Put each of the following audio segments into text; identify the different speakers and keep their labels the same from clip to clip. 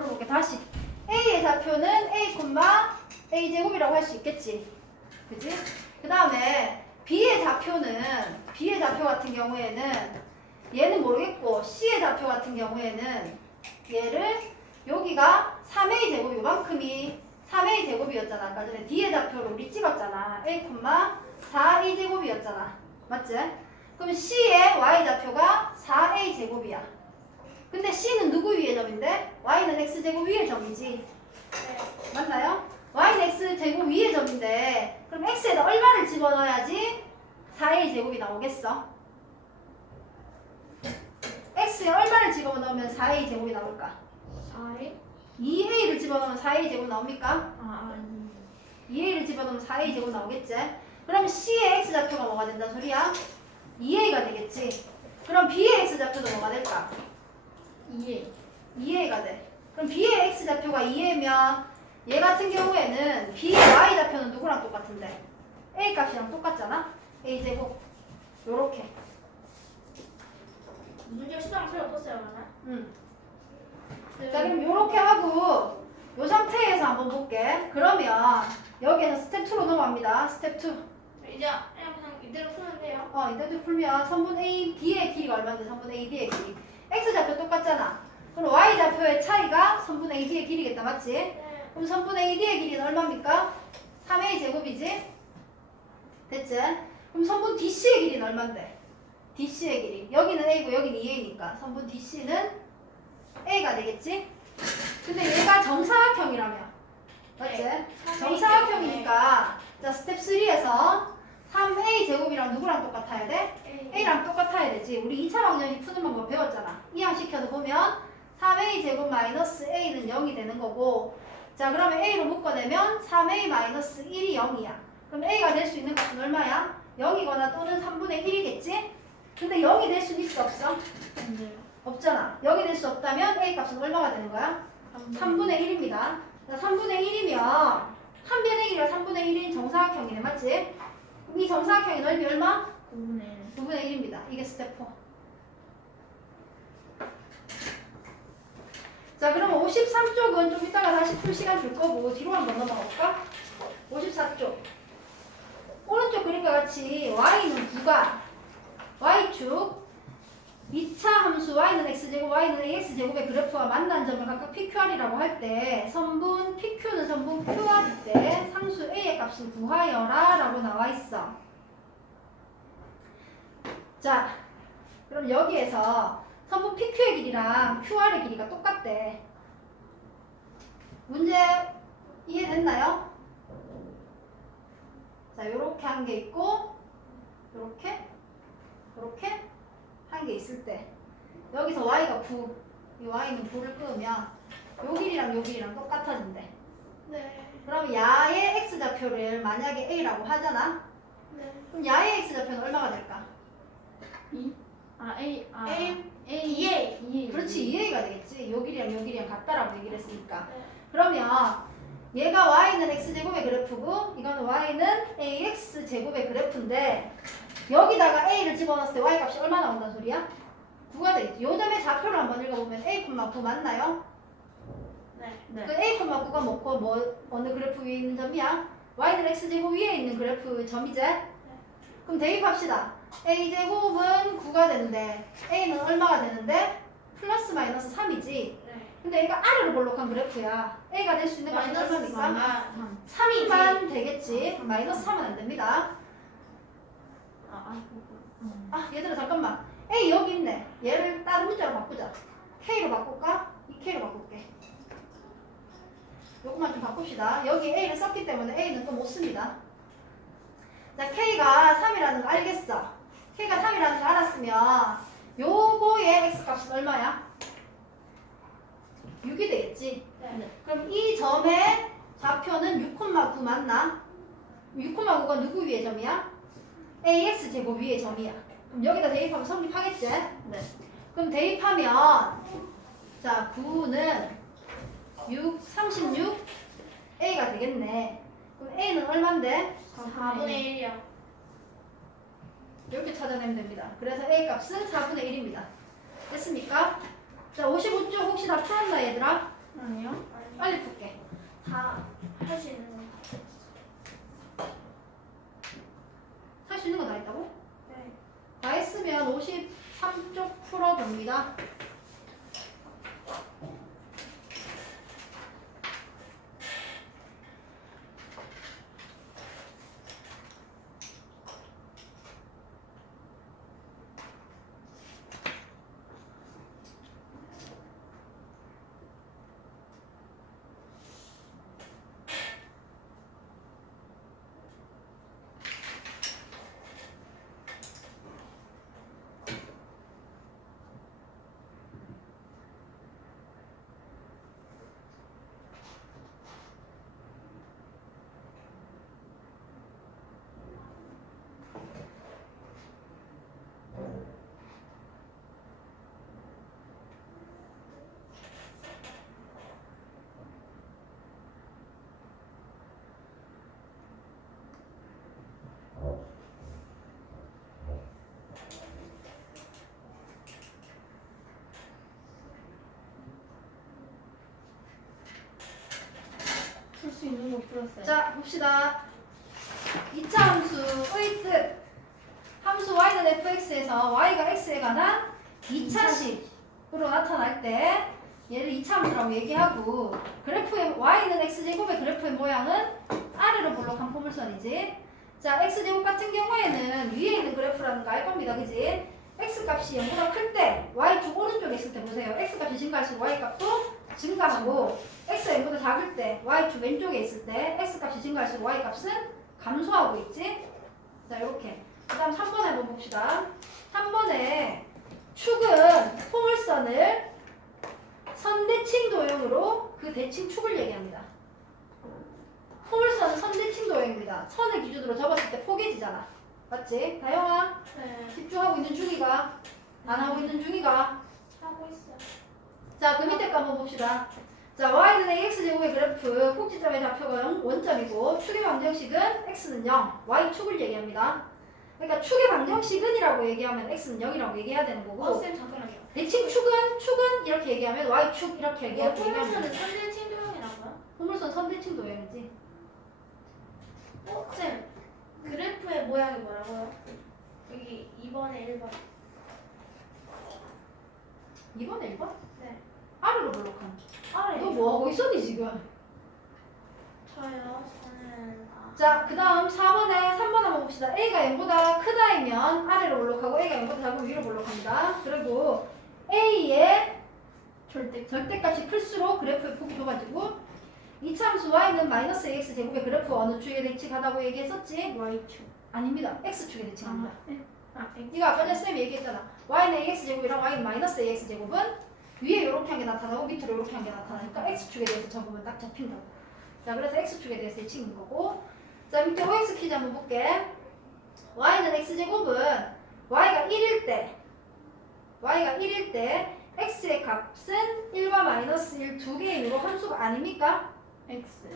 Speaker 1: 풀어볼게. 다시. A의 좌표는 A, A 제곱이라고 할 수 있겠지. 그지? 그 다음에 B의 좌표는 B의 좌표 같은 경우에는 얘는 모르겠고 C의 좌표 같은 경우에는 얘를 여기가 3A 제곱 요만큼이 3A 제곱이었잖아. 아까 전에 D의 좌표를 우리 찍었잖아. A, 4A 제곱이었잖아. 맞지? 그럼 C의 Y 좌표가 4A 제곱이야. 근데 C는 누구 위의 점인데? Y는 X 제곱 위의 점이지. 맞나요? Y는 X 제곱 위의 점인데 그럼 X에다 얼마를 집어넣어야지 4A 제곱이 나오겠어? X에 얼마를 집어넣으면 4A 제곱이 나올까?
Speaker 2: 4에?
Speaker 1: 2A를 집어넣으면 4A 제곱 나옵니까?
Speaker 2: 아 아니
Speaker 1: 2A를 집어넣으면 4A 제곱 나오겠지? 그럼 C의 X 좌표가 뭐가 된다는 소리야? 2A가 되겠지? 그럼 B의 X 좌표도 뭐가 될까?
Speaker 2: 2에
Speaker 1: 2A가 돼. 그럼 B의 X 좌표가 2A면 얘 같은 경우에는 B의 Y 좌표는 누구랑 똑같은데? A 값이랑 똑같잖아? A 제곱. 요렇게.
Speaker 2: 문제 수당 필요 없었어요 그러면?
Speaker 1: 응. 자 그럼 요렇게 하고 요 상태에서 한번 볼게. 그러면 여기에서 스텝 2로 넘어갑니다. 스텝 2.
Speaker 2: 이제 그냥 그냥 이대로 풀면 돼요
Speaker 1: 어, 이대로 풀면 선분 A, D의 길이가 얼마인데 선분 A, D의 길이. X 좌표 똑같잖아. 그럼 Y 좌표의 차이가 선분 A, D의 길이겠다. 맞지?
Speaker 2: 네
Speaker 1: 그럼 선분 A, D의 길이는 얼마입니까? 3A 제곱이지? 됐지? 그럼 선분 DC의 길이는 얼만데? DC의 길이. 여기는 A고 여기는 2A니까 선분 DC는 A가 되겠지? 근데 얘가 정사각형이라며. 맞지?
Speaker 2: 네.
Speaker 1: 정사각형이니까 자 스텝 3에서 3A 제곱이랑 누구랑 똑같아야 돼? 똑같아야 되지. 우리 2차 방정식 푸는 방법 배웠잖아. 이항시켜서 보면 3A 제곱 마이너스 A는 0이 되는 거고 자 그러면 A로 묶어내면 3A 마이너스 1이 0이야. 그럼 A가 될 수 있는 값은 얼마야? 0이거나 또는 3분의 1이겠지? 근데 0이 될 수는 있어 없어? 없잖아. 0이 될 수 없다면 A 값은 얼마가 되는 거야? 3분의 1입니다. 3분의 1이면 한 변의 길이가 3분의 1인 정사각형이네. 맞지? 이 정사각형의 넓이 얼마?
Speaker 2: 9분의
Speaker 1: 9분의 1입니다. 이게 스텝 4. 자, 그러면 53쪽은 좀 이따가 다시 풀 시간 줄 거고 뒤로 한번 넘어가 볼까? 54쪽. 오른쪽 그림과 같이 y는 9가 y축 2차 함수 y는 x제곱 y는 ax제곱의 그래프와 만난 점을 각각 pqr이라고 할 때 선분 pq는 선분 qr일 때 상수 a의 값을 구하여라 라고 나와 있어. 자, 그럼 여기에서 선분 PQ의 길이랑 QR의 길이가 똑같대. 문제 이해됐나요? 자, 요렇게 한 게 있고, 요렇게, 요렇게 한 게 있을 때, 여기서 Y가 9, 이 Y는 9를 끄면, 요 길이랑 요 길이랑 똑같아진대.
Speaker 2: 네
Speaker 1: 그럼 야의 X좌표를 만약에 A라고 하잖아?
Speaker 2: 네.
Speaker 1: 그럼 야의 X좌표는 얼마가 될까?
Speaker 2: 2? 아 A 아
Speaker 1: A,
Speaker 2: A 2A 2A
Speaker 1: 그렇지 2A가 되겠지 요 길이랑 요 길이랑 같다라고 얘기를 했으니까
Speaker 2: 네.
Speaker 1: 그러면 얘가 Y는 X제곱의 그래프고 이거는 Y는 AX 제곱의 그래프인데 여기다가 A를 집어넣었을 때 Y 값이 얼마 나온다는 소리야? 9가 되겠지 요 점의 좌표를 한번 읽어보면 A, 9 맞나요? 네그 A, 9가 뭐고 뭐 어느 그래프 위에 있는 점이야? Y는 X제곱 위에 있는 그래프 점이지? 그럼 대입합시다 A 제곱은 9가 되는데 A는 얼마가 되는데? 플러스 마이너스 3이지
Speaker 2: 네.
Speaker 1: 근데 얘가 아래로 볼록한 그래프야. A가 될 수 있는 값이
Speaker 2: 마이너스
Speaker 1: 얼마입니까?
Speaker 2: 3
Speaker 1: 3만 되겠지. 그럼 마이너스 3은 안 됩니다.
Speaker 2: 아아
Speaker 1: 아, 얘들아 잠깐만. A 여기 있네. 얘를 다른 문자로 바꾸자. K로 바꿀까? 이 K로 바꿀게. 요것만 좀 바꿉시다. 여기 A를 썼기 때문에 A는 또 못 씁니다. 자, K가 3이라는 거 알겠어. K가 3이라는 거 알았으면 요거의 X 값은 얼마야? 6이 되겠지.
Speaker 2: 네.
Speaker 1: 그럼 이 점의 좌표는 6,9 맞나? 6,9가 누구 위의 점이야? AX 제곱 위의 점이야. 그럼 여기다 대입하면 성립하겠지?
Speaker 2: 네.
Speaker 1: 그럼 대입하면 자 9는 6, 36 A가 되겠네. 그럼 A는 얼만데?
Speaker 2: 4분의 1이요
Speaker 1: 이렇게 찾아내면 됩니다. 그래서 A 값은 4분의 1입니다. 됐습니까? 자, 55쪽 혹시 다 풀었나, 얘들아?
Speaker 2: 아니요. 빨리 풀게. 다 할 수 있는 거다할수 있는 거다 있다고? 네. 다 했으면 53쪽 풀어봅니다. 었어요.
Speaker 1: 자 봅시다. 이차 함수의 뜻. 함수 y는 fx에서 y가 x에 관한 2차식으로 나타날 때 얘를 2차 함수라고 얘기하고 그래프의 y는 x제곱의 그래프의 모양은 아래로 볼록한 포물선이지. 자 x제곱 같은 경우에는 위에 있는 그래프라는 거 알 겁니다. 그지? x 값이 0보다 클 때 y축 오른쪽에 있을 때 보세요. x 값이 증가할수록 y 값도 증가하고 x가 0보다 작을 때 y축 왼쪽에 있을 때 x 값이 증가할수록 y 값은 감소하고 있지. 자 이렇게. 그 다음 3번에 한번 봅시다. 3번에 축은 포물선을 선대칭 도형으로 그 대칭 축을 얘기합니다. 포물선은 선대칭 도형입니다. 선을 기준으로 접었을 때 포개지잖아. 맞지? 다영아
Speaker 2: 네.
Speaker 1: 집중하고 있는 중이가 안 하고 있는 중이가
Speaker 2: 하고 있어요.
Speaker 1: 자, 그 밑에 거 한번 봅시다. 자, y는 ax제곱의 그래프 꼭지점의 좌표가 0, 원점이고 축의 방정식은 x는 0, y축을 얘기합니다. 그러니까 축의 방정식은이라고 얘기하면 x는 0이라고 얘기해야 되는
Speaker 2: 어,
Speaker 1: 거고
Speaker 2: 쌤 잠깐만요.
Speaker 1: 대칭 축은 축은 이렇게 얘기하면 y축 이렇게
Speaker 2: 이거
Speaker 1: 얘기하면
Speaker 2: 포물선은 선대 친도형이라고요?
Speaker 1: 포물선 선대칭 도형이지.
Speaker 2: 어, 쌤 그래프의 모양이 뭐라고요? 여기 2번에 1번.
Speaker 1: 2번, 1번?
Speaker 2: 네.
Speaker 1: 아래로 볼록한.
Speaker 2: 아래.
Speaker 1: 너 뭐 하고 있었니 지금?
Speaker 2: 저요. 저는 아.
Speaker 1: 자, 그 다음 4번에 3번 한번 봅시다. A가 0보다 크다이면 아래로 볼록하고 A가 0보다 작으면 위로 볼록합니다. 그리고 A의 절대, 절대값이 클수록 그래프의 폭이 좁아지고 이차함수 y는 마이너스 ax 제곱의 그래프 어느 축에 대칭하다고 얘기했었지?
Speaker 2: Y축.
Speaker 1: 아닙니다. x축에 대칭합니다.
Speaker 2: 아,
Speaker 1: 이거 아까 전에 쌤이 얘기했잖아. y는 ax 제곱이랑 y는 마이너스 ax 제곱은 위에 이렇게 한 게 나타나고 밑으로 이렇게 한 게 나타나니까 x축에 대해서 적으면 딱 잡힌다고. 자, 그래서 x축에 대해서 대칭인 거고. 자, 밑에 ox 퀴즈 한번 볼게. y는 x 제곱은 y가 1일 때 y가 1일 때 x의 값은 1과 마이너스 1 두 개의 유로 함수가 아닙니까?
Speaker 2: X.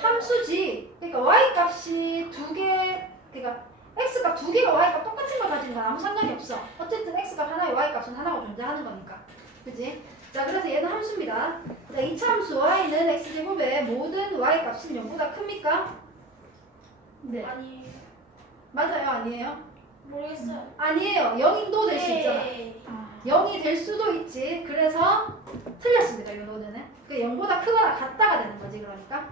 Speaker 1: 함수지. 그러니까 y 값이 두 개, 그러니까 x 값 두 개가 y 값 똑같은 걸 가지는 건 아무 상관이 없어. 어쨌든 x 값 하나에 y 값은 하나가 존재하는 거니까. 그지? 자, 그래서 얘는 함수입니다. 자, 이차 함수 y는 x 제곱의 모든 y 값은 0보다 큽니까?
Speaker 2: 네. 아니
Speaker 1: 맞아요, 아니에요?
Speaker 2: 모르겠어요.
Speaker 1: 아니에요. 0인도 될 수 있잖아.
Speaker 2: 네.
Speaker 1: 0이 될 수도 있지. 그래서 틀렸습니다. 이 노드는. 그 0보다 크거나 같다가 되는 거지. 그러니까.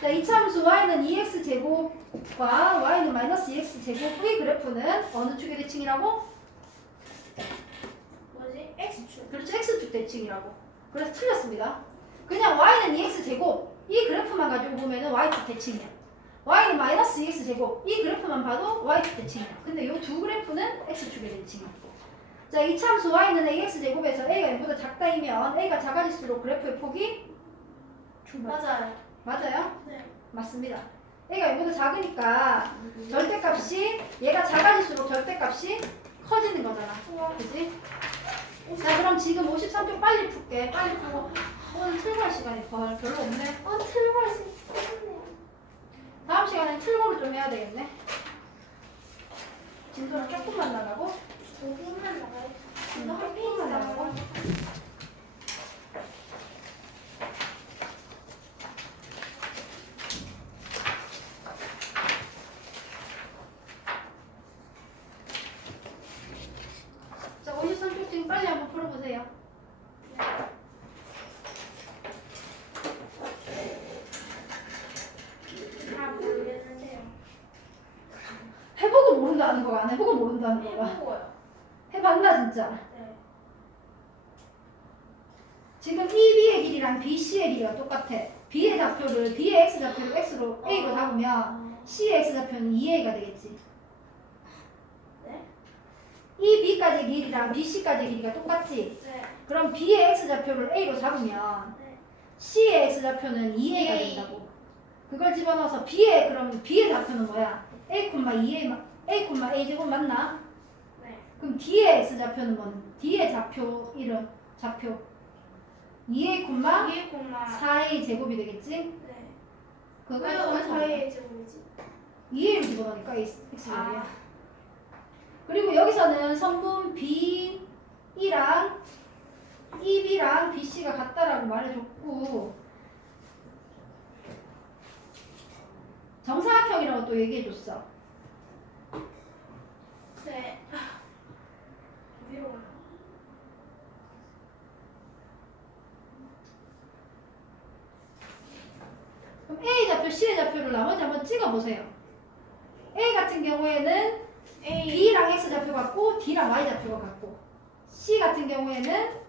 Speaker 1: 자, 이차 함수 y는 2x 제곱과 y는 마이너스 2x 제곱의 그래프는 어느 축의 대칭이라고? 그렇죠. x축 대칭이라고. 그래서 틀렸습니다. 그냥 y는 2x 제곱 이 그래프만 가지고 보면은 y축 대칭이야. y는 마이너스 2x 제곱 이 그래프만 봐도 y축 대칭이야. 근데 이 두 그래프는 x축의 대칭이야. 자, 이 참수 y는 ax 제곱에서 a가 0보다 작다이면 a가 작아질수록 그래프의 폭이
Speaker 2: 맞아요.
Speaker 1: 맞아요?
Speaker 2: 네.
Speaker 1: 맞습니다. a가 0보다 작으니까 절대값이 얘가 작아질수록 절대값이 커지는 거잖아. 그지? 자, 그럼 지금 53쪽 빨리 풀게. 빨리 풀고 오늘 출발 시간이 벌 별로 없네.
Speaker 2: 어, 출발 시켰네요.
Speaker 1: 다음 시간엔 출고를 좀 해야 되겠네. 진도를 조금만 나가고
Speaker 2: 조금만 나가요.
Speaker 1: 음, 조금만. 나가고 자, 53쪽 지금 빨리 한번 풀어보세요.
Speaker 2: 잘 모르겠는데요.
Speaker 1: 해보고 모른다는 거가 모른다는 거가
Speaker 2: 해보고요.
Speaker 1: 해봤나 진짜
Speaker 2: 네.
Speaker 1: 지금 EB의 길이랑 BC의 길이가 똑같아 B의 좌표를 B의 X 좌표를 X로 A로 잡으면
Speaker 2: 아,
Speaker 1: C의 X 좌표는 2A가 되겠지
Speaker 2: 네?
Speaker 1: 이 B까지의 길이랑 BC까지의 길이가 똑같지
Speaker 2: 네.
Speaker 1: 그럼 B의 X 좌표를 A로 잡으면
Speaker 2: 네.
Speaker 1: C의 X 좌표는 2A가 된다고 그걸 집어넣어서 B의 그럼 B의 좌표는 뭐야? A, 2A, 마- A, A 제곱 맞나?
Speaker 2: 네.
Speaker 1: 그럼 D의 X 좌표는 뭐는? D의 좌표 이름 좌표 2A,
Speaker 2: 이게 고마.
Speaker 1: 4A 제곱이 되겠지?
Speaker 2: 네.
Speaker 1: 그거
Speaker 2: 왜, 왜 사이에 제곱이지?
Speaker 1: 2A로 집어넣으니까 X 제곱이야.
Speaker 2: 아.
Speaker 1: 그리고 여기서는 성분 B이랑 EB랑 BC가 같다라고 말해줬고 정사각형이라고 또 얘기해줬어.
Speaker 2: 네. 위로 올라.
Speaker 1: 그럼 A 좌표, C의 좌표를 나머지 한번 찍어보세요. A 같은 경우에는
Speaker 2: A.
Speaker 1: B랑 X 좌표 같고 D랑 Y 좌표가 같고 C 같은 경우에는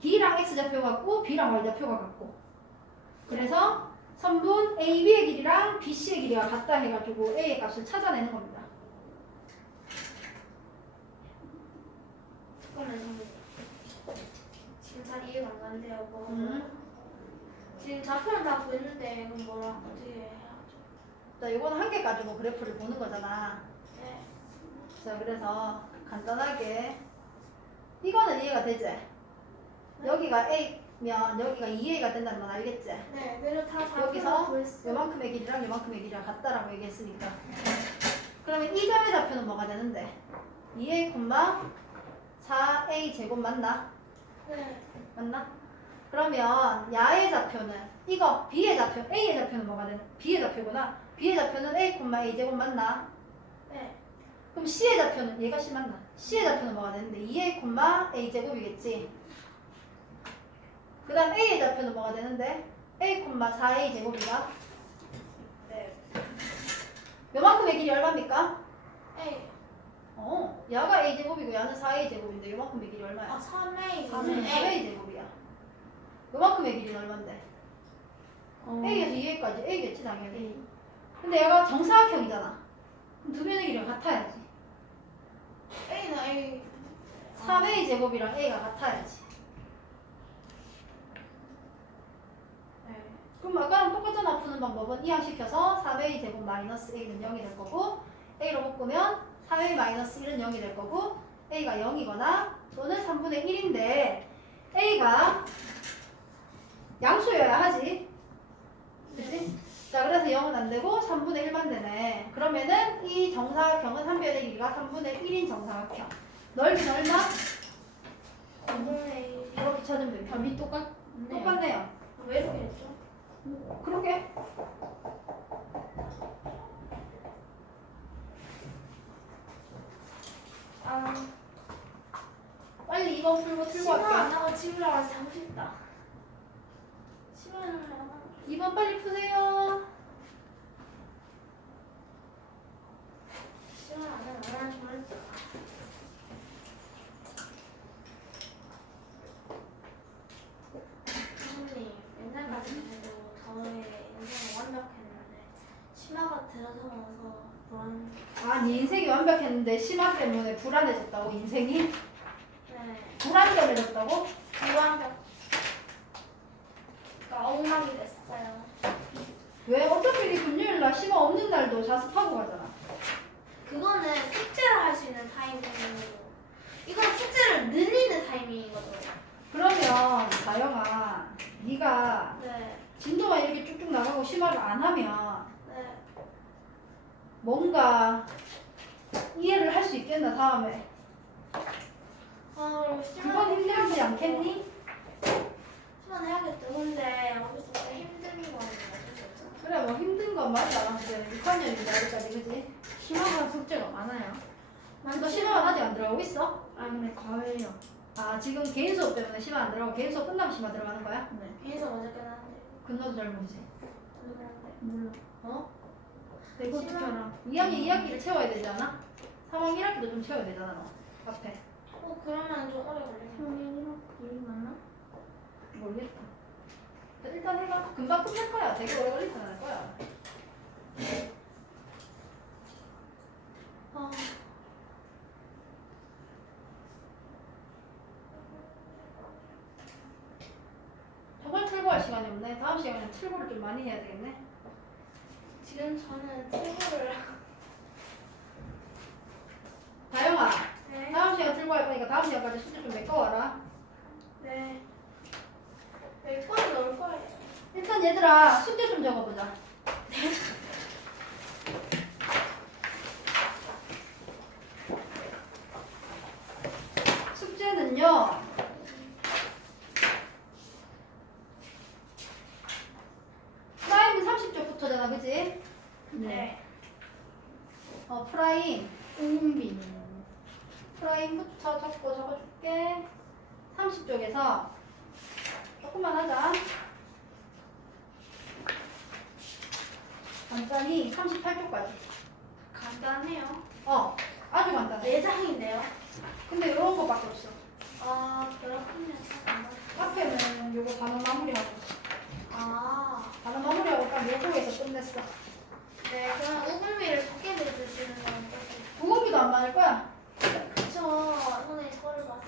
Speaker 1: D랑 X 좌표 같고 B랑 Y 좌표가 같고 그래서 선분 AB의 길이랑 BC의 길이가 같다 해가지고 A의 값을 찾아내는 겁니다.
Speaker 2: 잠깐만 선생님. 지금 잘 이해가 안 가는데요. 뭐.
Speaker 1: 음.
Speaker 2: 지금 좌표는 다 보였는데 그럼 뭐랑 어떻게 해야죠?
Speaker 1: 자, 이거는 한 개 가지고 그래프를 보는 거잖아.
Speaker 2: 네.
Speaker 1: 자, 그래서 간단하게 이거는 이해가 되지? 여기가 A면 여기가 2A가 된다는 건 알겠지?
Speaker 2: 네. 내려 다 좌표는
Speaker 1: 여기서. 요만큼의 길이랑 요만큼의 길이가 같다라고 얘기했으니까 그러면 이 점의 좌표는 뭐가 되는데? 2A, 4A 제곱 맞나?
Speaker 2: 네.
Speaker 1: 맞나? 그러면 야의 좌표는 이거 B의 좌표, A의 좌표는 뭐가 되는? B의 좌표구나. B의 좌표는 A, A 제곱 맞나?
Speaker 2: 네.
Speaker 1: 그럼 C의 좌표는 얘가 C 맞나? C의 좌표는 뭐가 되는데 2A, A 제곱이겠지. 그 다음 A의 좌표는 뭐가 되는데 A, 4A 제곱이가
Speaker 2: 네.
Speaker 1: 요만큼의 길이 얼마입니까?
Speaker 2: A.
Speaker 1: 어, 야가 A 제곱이고 야는 4A 제곱인데 요만큼의 길이 얼마야?
Speaker 2: 아 3A.
Speaker 1: 3A, 3A 제곱이야. 요만큼의 길이는 얼만데? A에서 2A까지 A겠지 당연히. 근데 얘가 정사각형이잖아. 그럼 두 변의 길이가 같아야지.
Speaker 2: A는 A.
Speaker 1: 3A 제곱이랑 A가 같아야지.
Speaker 2: 네.
Speaker 1: 그럼 아까랑 똑같잖아 푸는 방법은 이항시켜서 3A 제곱 마이너스 A는 0이 될 거고 A로 묶으면 3A 마이너스 1은 0이 될 거고 A가 0이거나 또는 3분의 1인데 A가 양수여야 하지 그치? 자 그래서 0은 안 되고 3분의 1만 되네 그러면은 이 정사각형은 한 변의 길이가 3분의 1인 정사각형 넓이는 얼마?
Speaker 2: 3분의
Speaker 1: 이렇게 찾으면 됩니다
Speaker 2: 답이 똑같네.
Speaker 1: 똑같네요
Speaker 2: 왜 이렇게 했죠?
Speaker 1: 그러게
Speaker 2: 아.
Speaker 1: 빨리 2번 풀고 틀고
Speaker 2: 시간 안
Speaker 1: 할게
Speaker 2: 나고 집에 가서 자고 싶다. 시간을 안 나고.
Speaker 1: 2번 빨리 푸세요
Speaker 2: 시간 안 나고 얼마나 좋아했어. 선생님, 옛날까지만 해도 저의 인생은 완벽했는데 심화가 들어서면서 불안.
Speaker 1: 아, 네 인생이 완벽했는데 심화 때문에 불안해졌다고 인생이
Speaker 2: 네,
Speaker 1: 불안정해졌다고?
Speaker 2: 불완벽. 그러니까 엉망이 됐어요.
Speaker 1: 왜 어차피 네 금요일 날 심화 없는 날도 자습하고 가잖아.
Speaker 2: 그거는 숙제를 할 수 있는 타이밍이고 이건 숙제를 늘리는 타이밍이거든요.
Speaker 1: 그러면 다영아, 네가
Speaker 2: 네,
Speaker 1: 진도만 이렇게 쭉쭉 나가고 심화를 안 하면
Speaker 2: 네.
Speaker 1: 뭔가 이해를 할 수 있겠나 다음에.
Speaker 2: 아, 그럼
Speaker 1: 그건 힘들지 않겠니?
Speaker 2: 시간 해야겠죠. 근데 여기서 또 힘든 거는 어쩔 수 없잖아.
Speaker 1: 그래 건 맞아. 이제 6학년인데 아직까지 그지?
Speaker 3: 심화가 숙제가 많아요.
Speaker 1: 너 심화는 아직 안 들어가고 있어?
Speaker 3: 아 근데 과외요.
Speaker 1: 아 지금 개인 수업 때문에 심화 안 들어가고 개인 수업 끝나면 심화 들어가는 거야?
Speaker 3: 네.
Speaker 2: 그래서 어제 끝났는데.
Speaker 1: 근너도 잘 모르지.
Speaker 2: 끝났는데.
Speaker 3: 몰라.
Speaker 1: 어?
Speaker 3: 내가 어떻게 알아?
Speaker 1: 2학년 2학기를 채워야 되지 않아? 3학년 1학기도 좀 채워야 되잖아 너 앞에
Speaker 2: 어, 그러면 좀 오래 걸리네.
Speaker 3: 형이 일이 맞나?
Speaker 1: 모르겠다 일단 해봐. 금방 끝날 거야. 되게 오래 걸리진 않을 거야.
Speaker 2: 아,
Speaker 1: 저걸 틀고할 시간이 없네. 다음 시간에는 틀고를 좀 많이 해야 되겠네.
Speaker 2: 지금 저는 친구를.
Speaker 1: 다영아
Speaker 2: 네.
Speaker 1: 다음 시간 틀고 할 거니까 다음 시간까지 숙제 좀 메꿔와라
Speaker 2: 네. 몇 번을 넣을 거예요.
Speaker 1: 일단 얘들아 숙제 좀 적어보자. 숙제는요. 사인은 30쪽부터잖아 그지?
Speaker 2: 네.
Speaker 1: 어 프라임
Speaker 3: 우금비는
Speaker 1: 프라임부터 적고 적어줄게. 30쪽에서 조금만 하자 간단히 38쪽까지
Speaker 2: 간단해요.
Speaker 1: 어 아주 간단해
Speaker 2: 네 장인데요.
Speaker 1: 근데 이런 거밖에 없어
Speaker 2: 아 그렇군요.
Speaker 1: 앞에는 요거 단어 마무리하고
Speaker 2: 아.
Speaker 1: 단어 마무리하고 딱 요거에서 끝냈어
Speaker 2: 네, 그럼 우금비를 적게 내주시는 건 어떠세요?
Speaker 1: 무공비도 안 많을 거야
Speaker 2: 그쵸. 선생님 서를 봐서.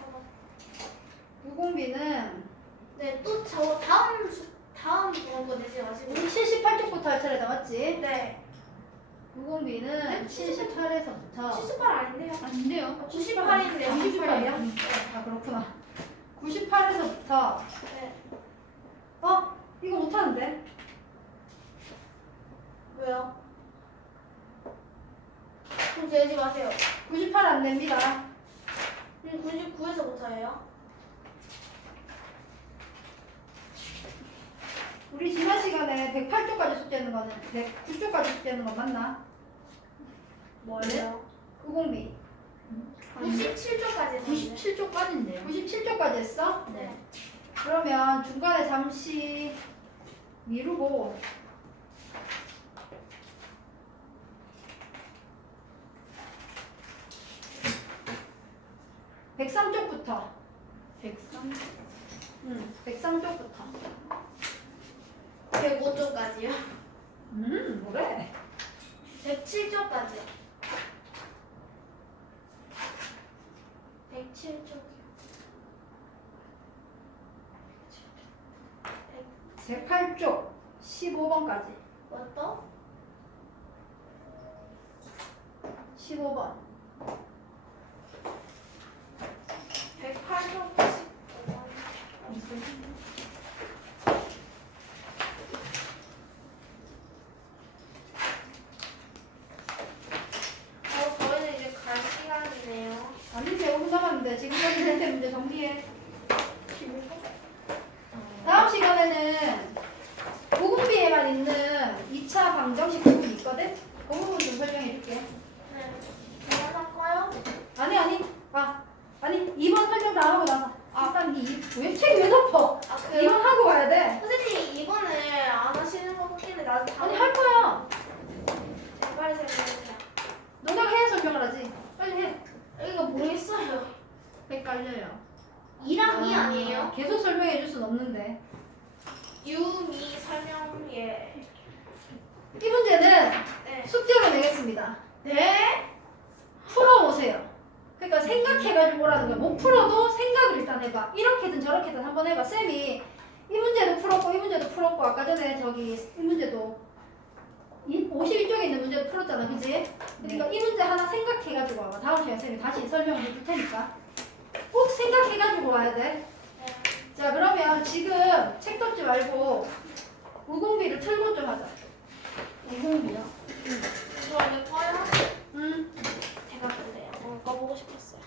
Speaker 1: 무공비는
Speaker 2: 네, 또 저 다음 수, 다음 그런 거 내지 마시고.
Speaker 1: 우리 78쪽부터 할 차례다 맞지?
Speaker 2: 네.
Speaker 1: 무공비는
Speaker 2: 네,
Speaker 1: 78에서부터
Speaker 2: 78 아닌데요?
Speaker 3: 아닌데요?
Speaker 2: 98인데요.
Speaker 1: 98이야? 아 그렇구나 98에서부터
Speaker 2: 네.
Speaker 1: 어? 이거 못하는데?
Speaker 2: 왜요? 그럼 내지 마세요.
Speaker 1: 98안 냅니다
Speaker 2: 그럼 99에서부터 해요?
Speaker 1: 우리 지난 시간에 108쪽까지 숙제하는 거는 109쪽까지 숙제하는 건 맞나?
Speaker 2: 뭐예요?
Speaker 1: 무공비
Speaker 2: 97조까지
Speaker 3: 97쪽까지인데요.
Speaker 1: 97쪽까지 했어?
Speaker 2: 네.
Speaker 1: 그러면 중간에 잠시 미루고 (103쪽부터)
Speaker 3: 103.
Speaker 1: 응, 103쪽부터
Speaker 2: 105조까지요?
Speaker 1: 음 뭐래
Speaker 2: 107조까지요? 107조요.
Speaker 1: 108쪽 15번까지
Speaker 2: 뭐또?
Speaker 1: 15번
Speaker 2: 108조 15번. 어, 저희는 이제 갈 시간이네요.
Speaker 1: 아니지 5분 남았는데 지금까지 낸데 문제 정리해 시간에는 고급비에만 있는 2차 방정식 부분이 있거든? 그 부분 좀 설명해 줄게
Speaker 2: 네. 제가 할까요?
Speaker 1: 아니 아니 아 아니 2번 설명 다 하고 나서 아난 이왜책왜 덮어
Speaker 2: 아,
Speaker 1: 2번 하고 가야 돼
Speaker 2: 선생님 이번에 안 하시는 것 같긴 해. 나도 다
Speaker 1: 아니 할 거야
Speaker 2: 제발 설명해주세요.
Speaker 1: 너네가 해야 설명을 하지 빨리 해
Speaker 2: 이거 모르겠어요.
Speaker 3: 헷갈려요.
Speaker 2: 2랑 2 아니에요?
Speaker 1: 계속 설명해 줄 순 없는데
Speaker 2: 유미 설명예.
Speaker 1: 이 문제는
Speaker 2: 네.
Speaker 1: 숙제로 내겠습니다
Speaker 2: 네?
Speaker 1: 풀어보세요 그러니까 생각해가지고 오라는 거야 못 풀어도 생각을 일단 해봐 이렇게든 저렇게든 한번 해봐 쌤이 이 문제도 풀었고 이 문제도 풀었고 아까 전에 저기 이 문제도 52쪽에 있는 문제도 풀었잖아 그지? 그러니까 이 문제 하나 생각해가지고 와봐 다음 시간 쌤이 다시 설명해 줄 테니까 꼭 생각해가지고 와야 돼
Speaker 2: 네.
Speaker 1: 자 그러면 지금 책 덮지 말고 무공비를 틀고 좀 하자
Speaker 3: 우금비요?
Speaker 2: 저 이제 꺼요?
Speaker 1: 응
Speaker 2: 제가 근데요. 어, 꺼보고 싶었어요.